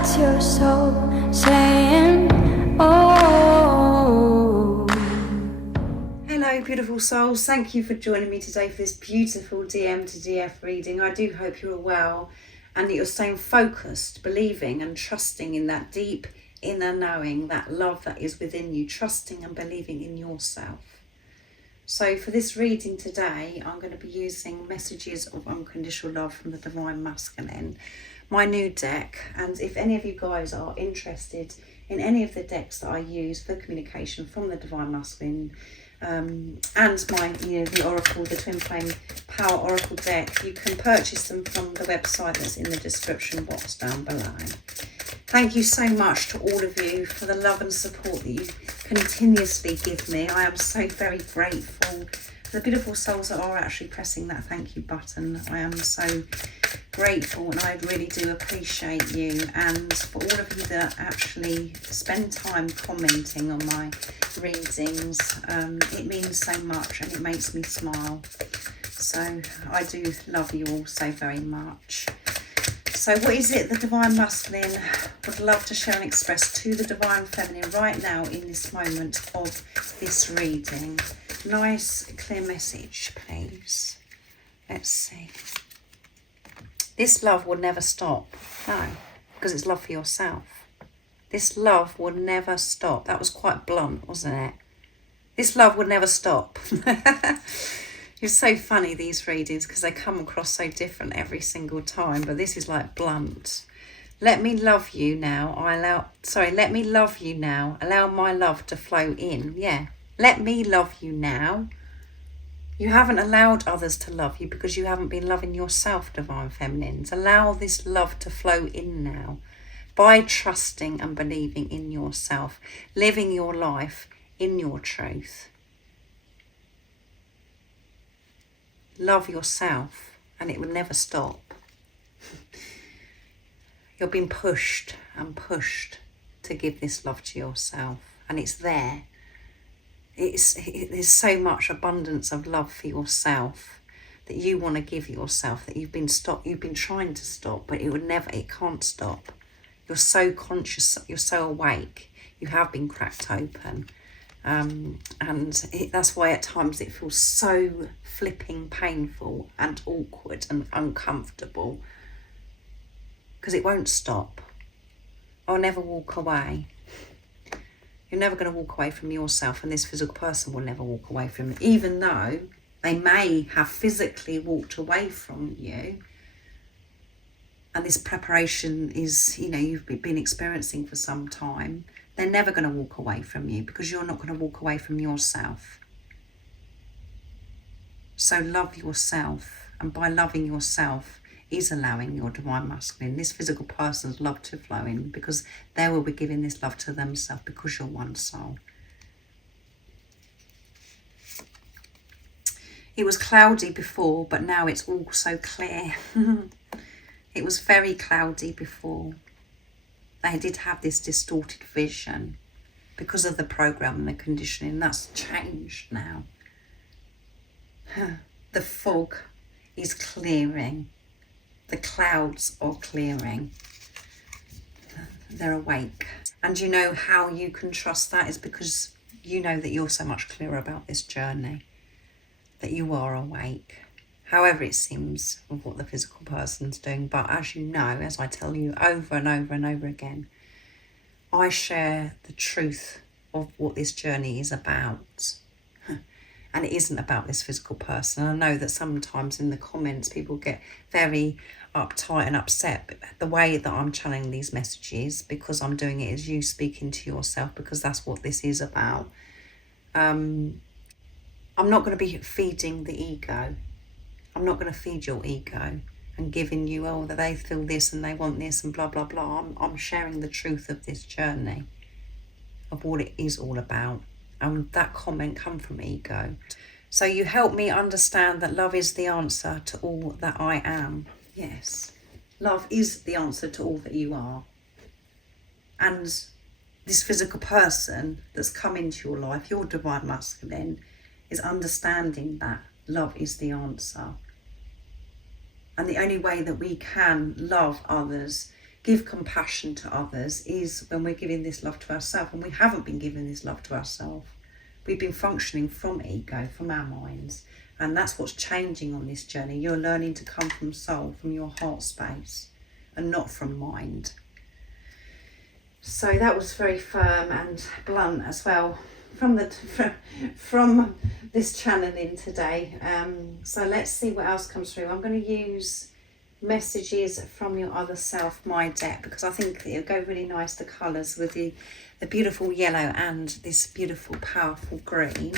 That's your soul saying, oh. Hello beautiful souls, thank you for joining me today for this beautiful DM to DF reading. I do hope you're well and that you're staying focused, believing and trusting in that deep inner knowing, that love that is within you, trusting and believing in yourself. So for this reading today, I'm going to be using Messages of Unconditional Love from the Divine Masculine, my new deck. And if any of you guys are interested in any of the decks that I use for communication from the Divine Masculine, and my, the Oracle, the Twin Flame Power Oracle deck, you can purchase them from the website that's in the description box down below. Thank you so much to all of you for the love and support that you continuously give me. I am so very grateful for the beautiful souls that are actually pressing that thank you button. I am so grateful and I really do appreciate you, and for all of you that actually spend time commenting on my readings. It means so much and it makes me smile. So I do love you all so very much. So what is it the Divine Masculine would love to share and express to the Divine Feminine right now in this moment of this reading? Nice clear message, please. Let's see. This love will never stop. No, because it's love for yourself. This love will never stop. That was quite blunt, wasn't it? This love will never stop. It's so funny, these readings, because they come across so different every single time, but this is like blunt. Let me love you now. Let me love you now. Allow my love to flow in. Yeah. Let me love you now. You haven't allowed others to love you because you haven't been loving yourself, Divine Feminines. Allow this love to flow in now by trusting and believing in yourself, living your life in your truth. Love yourself and it will never stop. You're being pushed and pushed to give this love to yourself, and it's there. There's so much abundance of love for yourself that you want to give yourself, that you've been trying to stop, but it can't stop. You're so conscious, you're so awake, you have been cracked open. That's why at times it feels so flipping painful and awkward and uncomfortable, because it won't stop. I'll never walk away. You're never going to walk away from yourself, and this physical person will never walk away from you, even though they may have physically walked away from you. And this preparation is, you've been experiencing for some time. They're never going to walk away from you because you're not going to walk away from yourself. So love yourself, and by loving yourself is allowing your Divine Masculine, this physical person's love to flow in, because they will be giving this love to themselves because you're one soul. It was cloudy before, but now it's all so clear. It was very cloudy before. They did have this distorted vision because of the program and the conditioning. That's changed now. The fog is clearing. The clouds are clearing. They're awake. And you know how you can trust that is because you know that you're so much clearer about this journey, that you are awake. However it seems with what the physical person's doing. But as you know, as I tell you over and over and over again, I share the truth of what this journey is about. And it isn't about this physical person. I know that sometimes in the comments people get very uptight and upset the way that I'm channeling these messages, because I'm doing it as you speaking to yourself, because that's what this is about. I'm not going to be feeding the ego. I'm not going to feed your ego and giving you, that they feel this and they want this and blah, blah, blah. I'm sharing the truth of this journey, of what it is all about. And that comment come from ego. So you help me understand that love is the answer to all that I am. Yes, love is the answer to all that you are. And this physical person that's come into your life, your Divine Masculine, is understanding that love is the answer. And the only way that we can love others give compassion to others is when we're giving this love to ourselves, and we haven't been giving this love to ourselves. We've been functioning from ego, from our minds, and that's what's changing on this journey. You're learning to come from soul, from your heart space, and not from mind. So that was very firm and blunt as well from this channeling today. So let's see what else comes through. I'm going to use messages from your other self, my deck, because I think it'll go really nice, the colours with the beautiful yellow and this beautiful powerful green.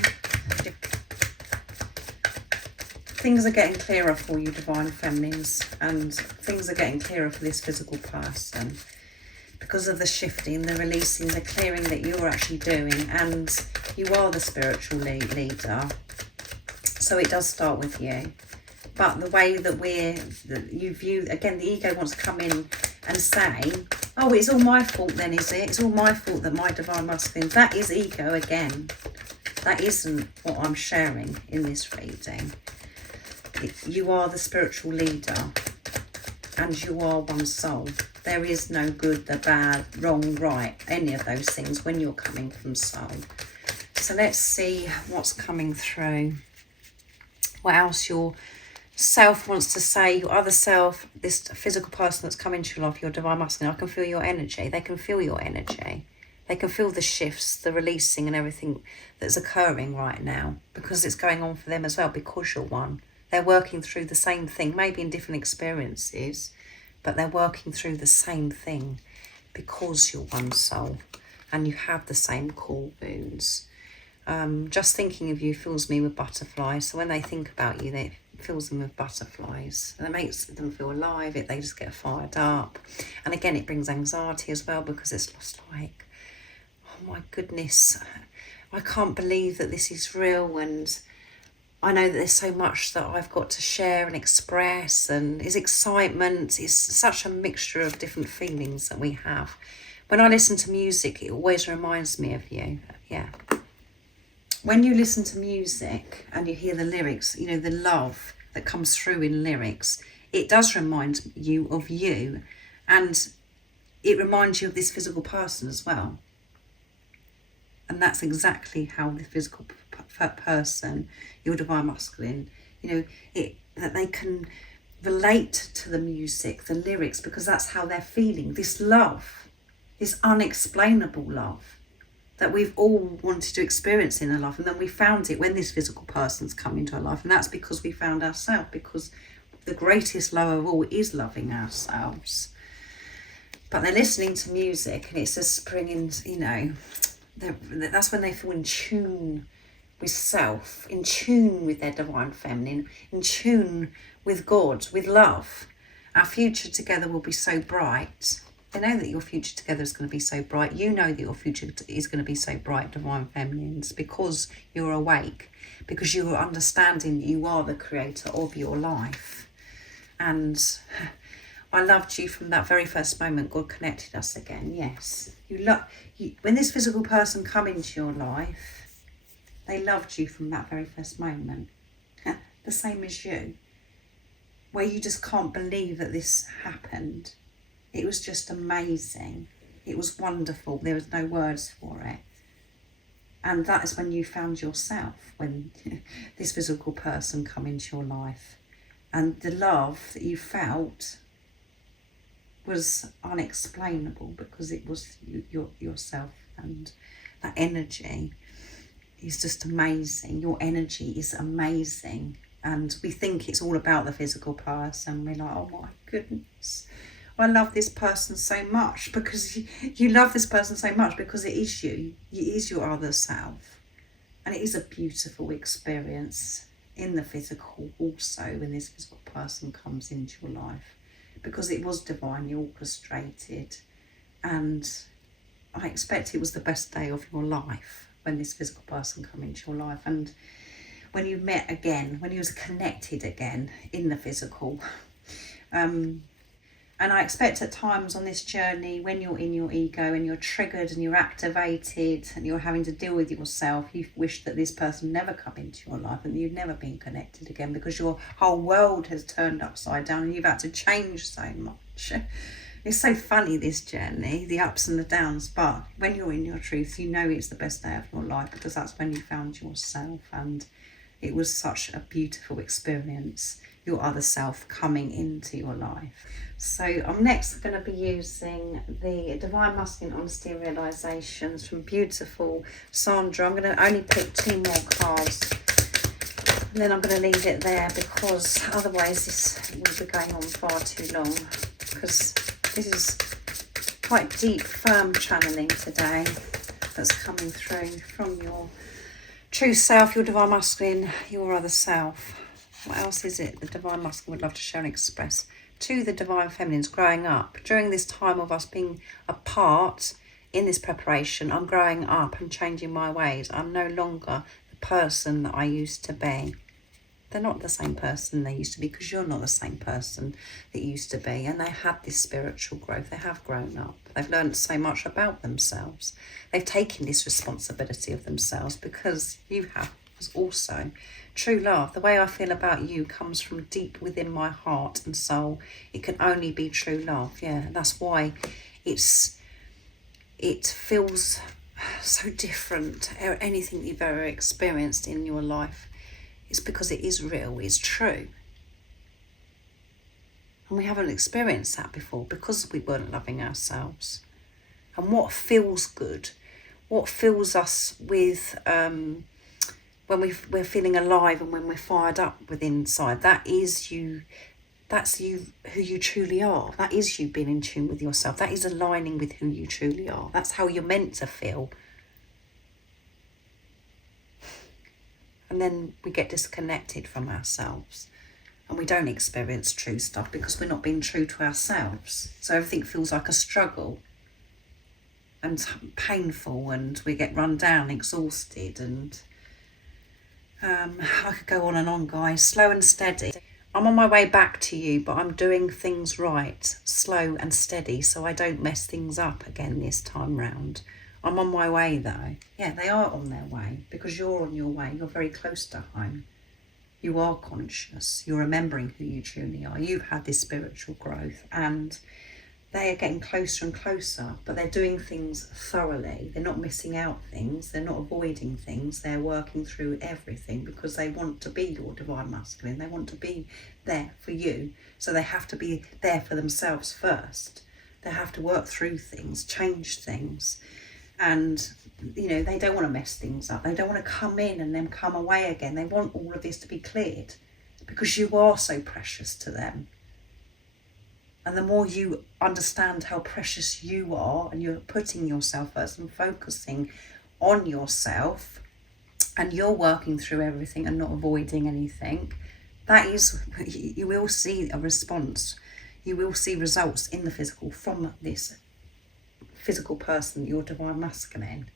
Things are getting clearer for you, Divine Feminines, and things are getting clearer for this physical person because of the shifting, the releasing, the clearing that you're actually doing, and you are the spiritual leader. So it does start with you. But the way that you view, again, the ego wants to come in and say, oh, it's all my fault then, is it? It's all my fault that my divine masculine. That is ego again. That isn't what I'm sharing in this reading. You are the spiritual leader, and you are one soul. There is no good, the bad, wrong, right, any of those things when you're coming from soul. So let's see what's coming through. What else your self wants to say, your other self, this physical person that's come into your life, your divine masculine. I can feel your energy. They can feel your energy. They can feel the shifts, the releasing and everything that's occurring right now, because it's going on for them as well, because you're one. They're working through the same thing, maybe in different experiences, but they're working through the same thing because you're one soul and you have the same core wounds. Just thinking of you fills me with butterflies. So when they think about you, it fills them with butterflies, and it makes them feel alive. They just get fired up. And again, it brings anxiety as well, because it's just like, oh my goodness, I can't believe that this is real, and I know that there's so much that I've got to share and express, and it's excitement. It's such a mixture of different feelings that we have. When I listen to music, it always reminds me of you. Yeah. When you listen to music and you hear the lyrics, you know, the love that comes through in lyrics, it does remind you of you, and it reminds you of this physical person as well. And that's exactly how the physical person, your divine masculine, you know, that they can relate to the music, the lyrics, because that's how they're feeling. This love, this unexplainable love that we've all wanted to experience in our life, and then we found it when this physical person's come into our life, and that's because we found ourselves, because the greatest love of all is loving ourselves. But they're listening to music, and it's just bringing, you know, that's when they feel in tune with self, in tune with their divine feminine, in tune with God, with love. Our future together will be so bright. They know that your future together is going to be so bright. You know that your future is going to be so bright, divine feminines, because you're awake, because you're understanding that you are the creator of your life. And I loved you from that very first moment. God connected us again. Yes, when this physical person come into your life, they loved you from that very first moment. The same as you, where you just can't believe that this happened. It was just amazing. It was wonderful. There was no words for it. And that is when you found yourself, when this physical person come into your life. And the love that you felt was unexplainable, because it was yourself, and that energy is just amazing. Your energy is amazing. And we think it's all about the physical person. We're like, oh my goodness, I love this person so much, because you love this person so much because it is you. It is your other self. And it is a beautiful experience in the physical also, when this physical person comes into your life, because it was divinely orchestrated. And I expect it was the best day of your life when this physical person come into your life, and when you met again, when you was connected again in the physical. And I expect at times on this journey, when you're in your ego and you're triggered and you're activated and you're having to deal with yourself, you wish that this person never come into your life and you've never been connected again, because your whole world has turned upside down and you've had to change so much. It's so funny, this journey, the ups and the downs, but when you're in your truth, you know it's the best day of your life, because that's when you found yourself, and it was such a beautiful experience, your other self coming into your life. So I'm next going to be using the Divine Masculine Honesty and Realizations from beautiful Sandra. I'm going to only pick 2 more cards, and then I'm going to leave it there, because otherwise this will be going on far too long, because this is quite deep, firm channeling today that's coming through from your true self, your Divine Masculine, your other self. What else is it the Divine Masculine would love to share and express to the Divine Feminines growing up? During this time of us being apart in this preparation, I'm growing up and changing my ways. I'm no longer the person that I used to be. They're not the same person they used to be, because you're not the same person that you used to be. And they had this spiritual growth. They have grown up. They've learned so much about themselves. They've taken this responsibility of themselves, because you have also. True love, the way I feel about you comes from deep within my heart and soul. It can only be true love. Yeah, that's why it feels so different to anything you've ever experienced in your life. It's because it is real, it's true. And we haven't experienced that before, because we weren't loving ourselves. And what feels good, what fills us with, when we're feeling alive and when we're fired up within inside, that is you. That's you, who you truly are. That is you being in tune with yourself. That is aligning with who you truly are. That's how you're meant to feel. And then we get disconnected from ourselves, and we don't experience true stuff because we're not being true to ourselves. So everything feels like a struggle and painful, and we get run down, exhausted, and I could go on and on, guys. Slow and steady. I'm on my way back to you, but I'm doing things right, slow and steady, so I don't mess things up again this time round. I'm on my way though. Yeah, they are on their way, because you're on your way. You're very close to home. You are conscious. You're remembering who you truly are. You've had this spiritual growth, and they are getting closer and closer, but they're doing things thoroughly. They're not missing out things. They're not avoiding things. They're working through everything, because they want to be your Divine Masculine. They want to be there for you. So they have to be there for themselves first. They have to work through things, change things. And, you know, they don't want to mess things up. They don't want to come in and then come away again. They want all of this to be cleared, because you are so precious to them. And the more you understand how precious you are, and you're putting yourself first and focusing on yourself, and you're working through everything and not avoiding anything, that is, you will see a response. You will see results in the physical from this physical person, your Divine Masculine.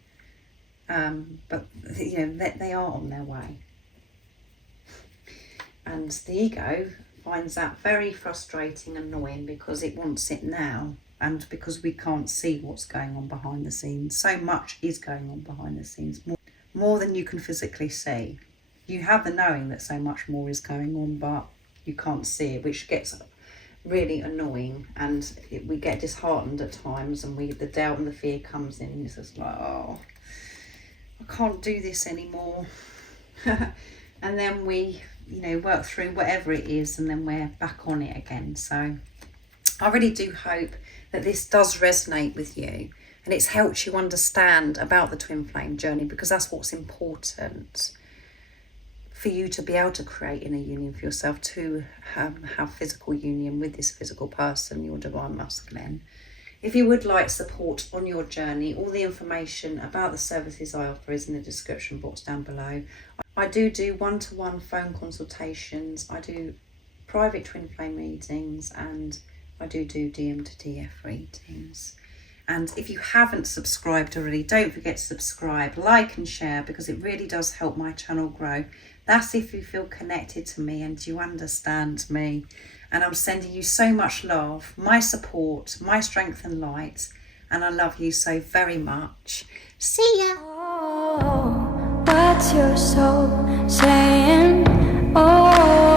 But, you know, they are on their way. And the ego finds that very frustrating and annoying, because it wants it now, and because we can't see what's going on behind the scenes. So much is going on behind the scenes, more than you can physically see. You have the knowing that so much more is going on, but you can't see it, which gets really annoying, and we get disheartened at times, and the doubt and the fear comes in, and it's just like, oh, I can't do this anymore. And then we, you know, work through whatever it is, and then we're back on it again. So I really do hope that this does resonate with you, and it's helped you understand about the twin flame journey, because that's what's important for you to be able to create inner union for yourself, to have physical union with this physical person, your Divine Masculine. If you would like support on your journey, all the information about the services I offer is in the description box down below. I do one-to-one phone consultations, I do private twin flame readings, and I do DM to DF readings. And if you haven't subscribed already, don't forget to subscribe, like and share, because it really does help my channel grow. That's if you feel connected to me and you understand me. And I'm sending you so much love, my support, my strength and light. And I love you so very much. See ya. Oh, what's your soul saying? Oh.